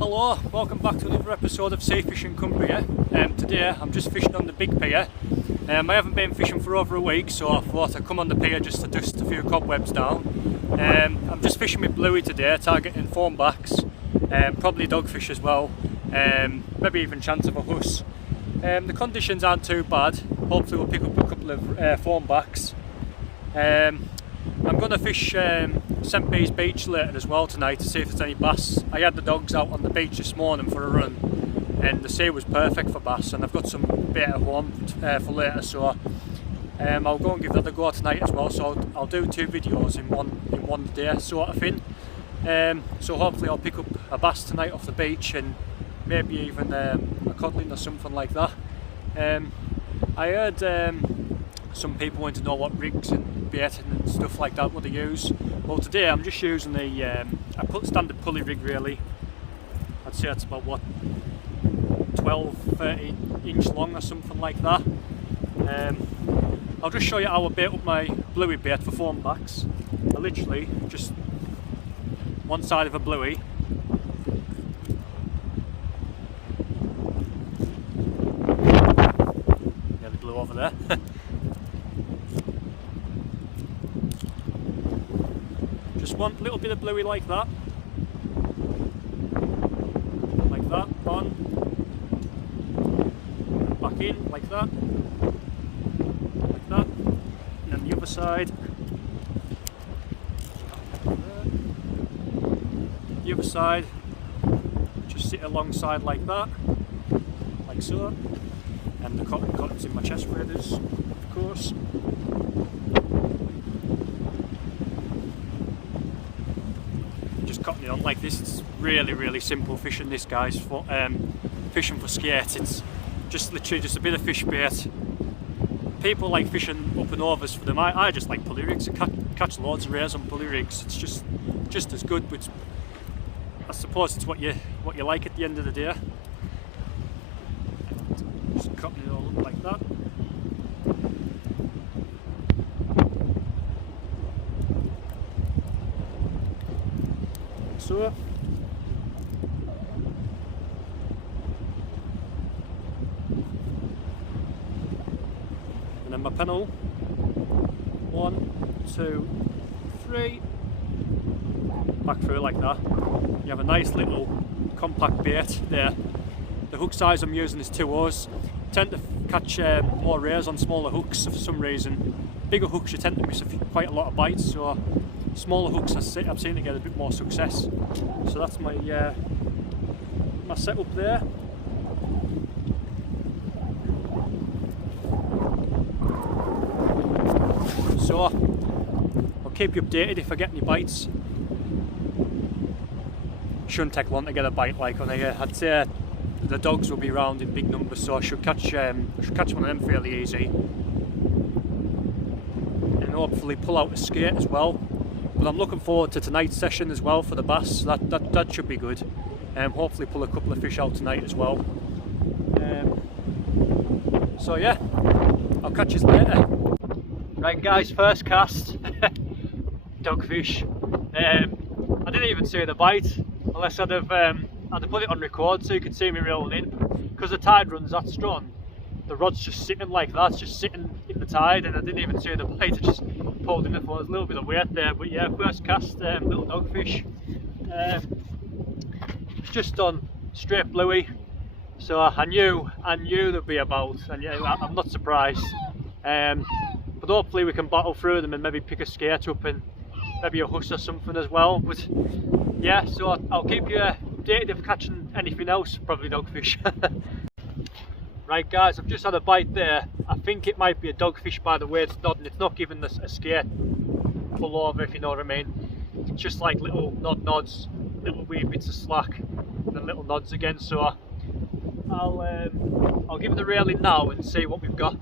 Hello, welcome back to another episode of Sea Fishing Cumbria. Today I'm just fishing on the big pier. I haven't been fishing for over a week, so I thought I'd come on the pier just to dust a few cobwebs down. I'm just fishing with bluey today, targeting thornbacks, probably dogfish as well, maybe even chance of a huss. The conditions aren't too bad. Hopefully we'll pick up a couple of thornbacks. I'm going to fish St Bees Beach later as well tonight to see if there's any bass. I had the dogs out on the beach this morning for a run and the sea was perfect for bass, and I've got some bait at home for later, so I'll go and give that a go tonight as well. So I'll do two videos in one day sort of thing. So hopefully I'll pick up a bass tonight off the beach and maybe even a codling or something like that. I heard some people want to know what rigs and baiting and stuff like that would I use. Well, today I'm just using a standard pulley rig really. I'd say it's about what, 12-13 inch long or something like that. I'll just show you how I bait up my bluey bait for thornbacks. I literally just one side of a bluey, nearly blew over there. Just one little bit of bluey like that, on, and back in like that, and then the other side, just sit alongside like that, like so, and the cotton's in my chest waders, of course. Cutting it on like this. It's really simple fishing this, guys. For fishing for skate, it's just literally just a bit of fish bait. People like fishing up and overs for them. I just like pulley rigs. I catch loads of rares on pulley rigs. It's just as good, but I suppose it's what you like at the end of the day. Just cutting it all up like that. So, and then my pennel, 1, 2, 3, back through like that. You have a nice little compact bait there. The hook size I'm using is 2/0. Tend to catch more rares on smaller hooks for some reason. Bigger hooks you tend to miss quite a lot of bites, so smaller hooks I've seen to get a bit more success. So that's my my setup there. So I'll keep you updated if I get any bites. Shouldn't take long to get a bite like on here. I'd say the dogs will be around in big numbers, so I should catch one of them fairly easy, and hopefully pull out a skate as well. But I'm looking forward to tonight's session as well for the bass. That should be good. Hopefully pull a couple of fish out tonight as well. So yeah, I'll catch you later. Right guys, first cast, dogfish. I didn't even see the bite, unless I'd have put it on record so you could see me reeling in. Because the tide runs that strong, the rod's just sitting like that, just sitting in the tide, and I didn't even see the bite. I just pulled in it for a little bit of weight there. But yeah, first cast, little dogfish. Just on straight bluey, so I knew there'd be about, and yeah, I'm not surprised. But hopefully we can battle through them and maybe pick a skate up and maybe a huss or something as well. But yeah, so I'll keep you updated if catching anything else, probably dogfish. Right guys, I've just had a bite there. I think it might be a dogfish by the way it's nodding. It's not giving a skate pull over, if you know what I mean. It's just like little nods, little wee bits of slack, and then little nods again. So I'll give it a reel in now and see what we've got.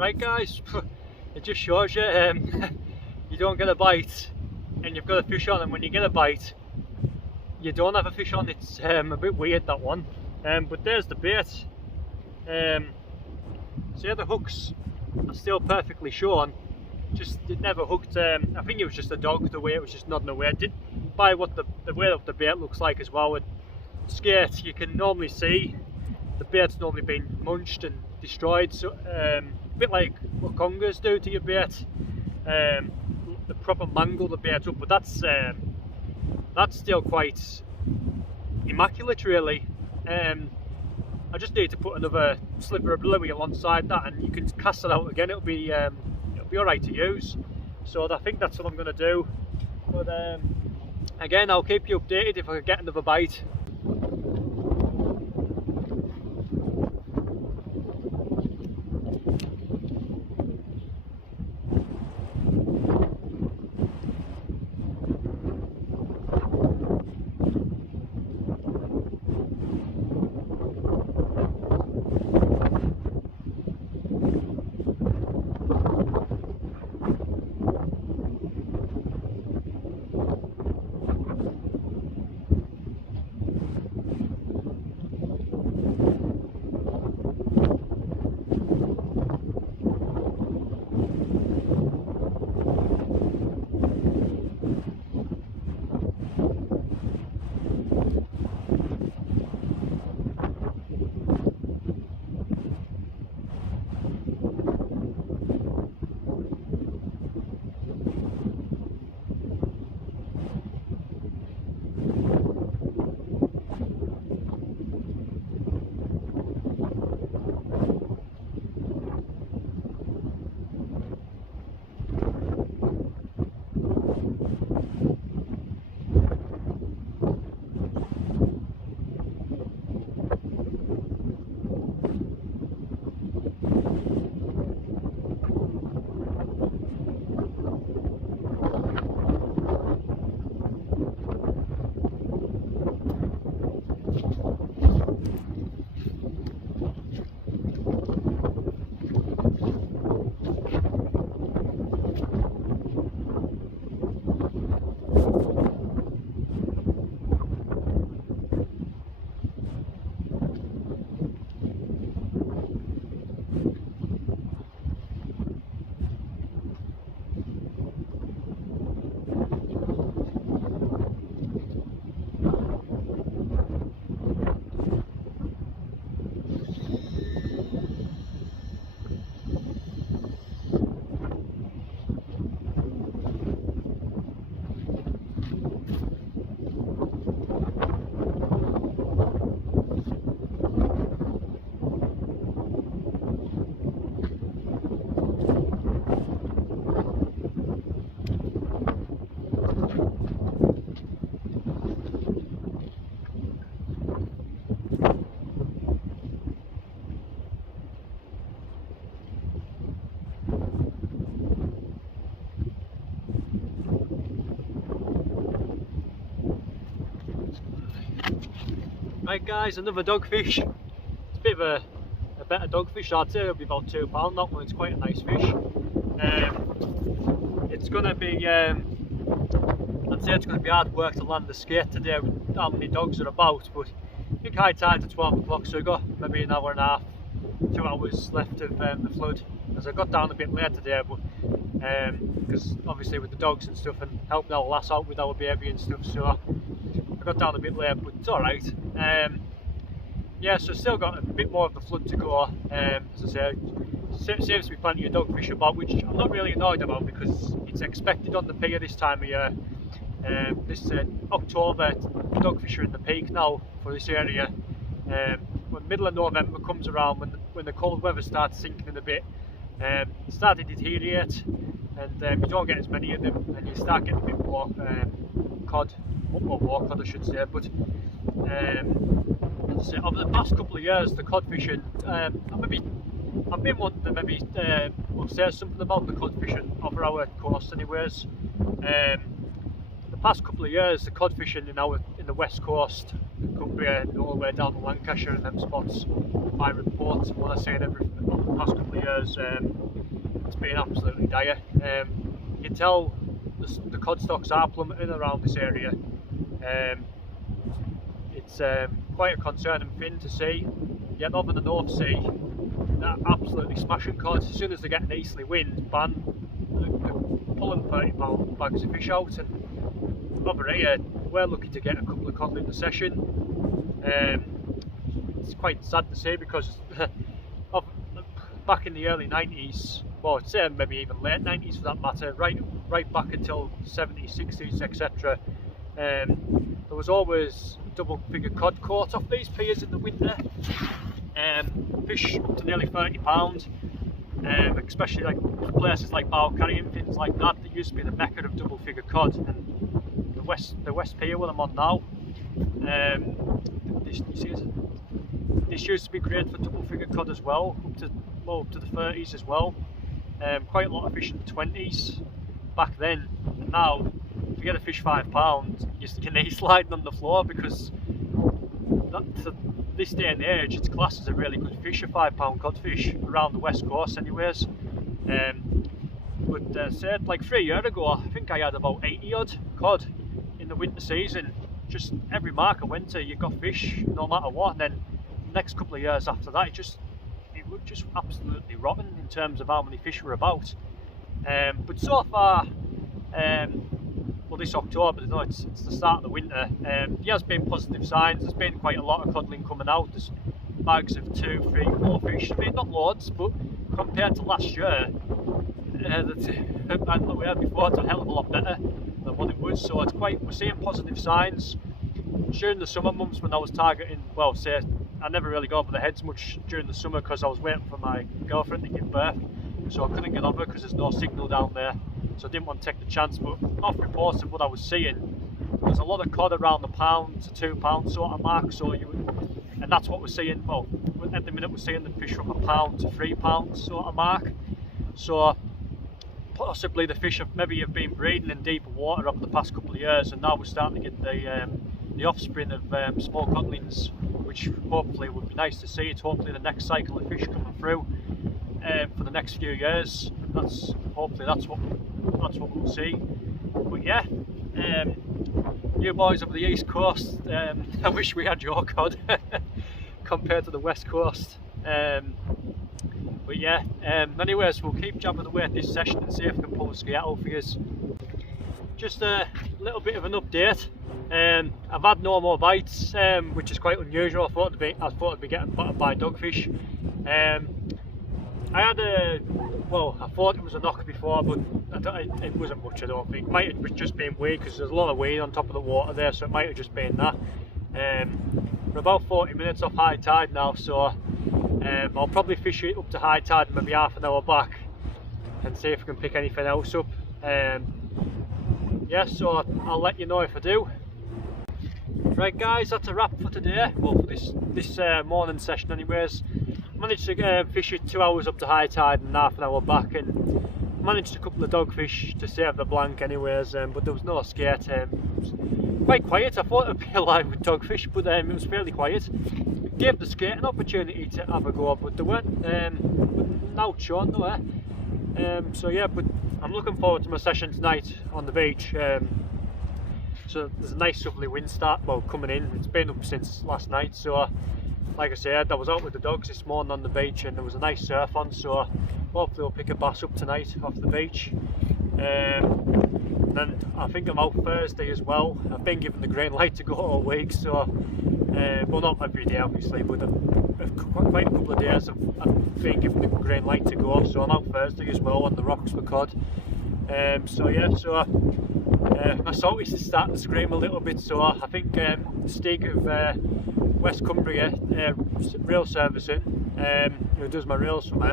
Right guys, it just shows you you don't get a bite and you've got a fish on, and when you get a bite you don't have a fish on. It's a bit weird, that one. But there's the bait. See, the hooks are still perfectly shown, just it never hooked. I think it was just a dog, the way it was just nodding away. I did by what the way of the bait looks like as well. With skate you can normally see the bait's normally been munched and destroyed, so a bit like what congers do to your bait. The proper mangle the bait up, but that's still quite immaculate really. I just need to put another sliver of bluey alongside that and you can cast it out again. It'll be alright to use. So I think that's what I'm going to do. But again, I'll keep you updated if I get another bite. Right guys, another dogfish. It's a bit of a better dogfish, I'd say. It'll be about £2, that one. It's quite a nice fish. It's going to be, I'd say it's going to be hard work to land the skate today with how many dogs are about, but I think high tide's at 12 o'clock, so we've got maybe an hour and a half, 2 hours left of the flood. As I got down a bit late today, but because obviously with the dogs and stuff and helping our lass out with our baby and stuff, so I got down a bit late, but it's alright. Yeah, so still got a bit more of the flood to go. As I say, seems to be plenty of dogfish about, which I'm not really annoyed about because it's expected on the pier this time of year. This October, dogfish are in the peak now for this area. When the middle of November comes around, when the cold weather starts sinking in a bit, it starts to deteriorate, and you don't get as many of them, and you start getting a bit more cod, more cod I should say. But over the past couple of years, the cod fishing, I've been wanting to maybe say something about the cod fishing over our coast anyways. The past couple of years, the cod fishing in the west coast, Cumbria, all the way down to Lancashire and them spots, by reports and what I say everything over the past couple of years, it's been absolutely dire. You can tell the cod stocks are plummeting around this area. It's quite a concerning thing to see. Yet over the North Sea, they're absolutely smashing cod. As soon as they get an easterly wind, bang, they're pulling 30-pound bags of fish out. And over here, we're lucky to get a couple of cod in the session. It's quite sad to say because back in the early 90s, well, I'd say maybe even late 90s for that matter, right back until 70s, 60s, etc. There was always double-figure cod caught off these piers in the winter. Fish up to nearly £30, especially like places like Balcarry and things like that. They used to be the mecca of double-figure cod, and the west pier where I'm on now. This used to be great for double-figure cod as well, up to the 30s as well. Quite a lot of fish in the 20s back then, and now if you get a fish £5, your knees sliding on the floor, because this day and age it's classed as a really good fish, a £5 codfish around the west coast anyways. But said like 3 years ago, I think I had about 80 odd cod in the winter season. Just every mark I went to, you got fish no matter what. And then the next couple of years after that, it was just absolutely rotten in terms of how many fish were about. But so far, well, this October, no, it's the start of the winter, there has been positive signs. There's been quite a lot of codling coming out. There's bags of 2, 3, 4 fish. I mean, not loads, but compared to last year, that we had before, it's a hell of a lot better than what it was. So we're seeing positive signs. During the summer months when I was targeting, well, say, I never really go over the heads much during the summer because I was waiting for my girlfriend to give birth, so I couldn't get over because there's no signal down there. So I didn't want to take the chance, but off reports of what I was seeing, there's a lot of cod around the £1 to £2 sort of mark. So and that's what we're seeing. Well, at the minute we're seeing the fish from £1 to £3 sort of mark. So possibly the fish have been breeding in deeper water over the past couple of years, and now we're starting to get the offspring of small codlings, which hopefully would be nice to see. It's hopefully the next cycle of fish coming through for the next few years. Hopefully that's what we'll see. But yeah, you boys over the east coast, I wish we had your cod compared to the west coast. But yeah, anyways, we'll keep jabbing away at this session and see if we can pull a ski out for you. Just a little bit of an update. I've had no more bites, which is quite unusual. I thought I'd be getting butted by dogfish. I thought it was a knock before, but it wasn't much, I don't think. It might have just been weed because there's a lot of weed on top of the water there, so it might have just been that. We're about 40 minutes off high tide now, so I'll probably fish it up to high tide and maybe half an hour back and see if I can pick anything else up. Yeah, so I'll let you know if I do. Right guys, that's a wrap for today. Well, for this morning session anyways. Managed to fish it 2 hours up to high tide and half an hour back, and managed a couple of dogfish to save the blank anyways, but there was no skate. It was quite quiet. I thought it would be alive with dogfish, but it was fairly quiet. It gave the skate an opportunity to have a go, but they weren't out short though. So yeah, but I'm looking forward to my session tonight on the beach. So there's a nice southerly wind coming in. It's been up since last night, so like I said, I was out with the dogs this morning on the beach and there was a nice surf on, so hopefully we'll pick a bass up tonight off the beach. And I think I'm out Thursday as well. I've been given the green light to go all week, so well, not every day obviously, but quite a couple of days I've been given the green light to go, so I'm out Thursday as well on the rocks for cod. So yeah, my salties is starting to scream a little bit, so I think Stig of West Cumbria rail servicing, who does my rails for me,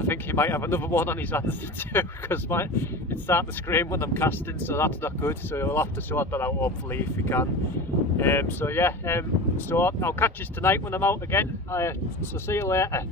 I think he might have another one on his hands too, because it's starting to scream when I'm casting, so that's not good. So he'll have to sort that out hopefully if he can. So yeah, so I'll catch you tonight when I'm out again. So see you later.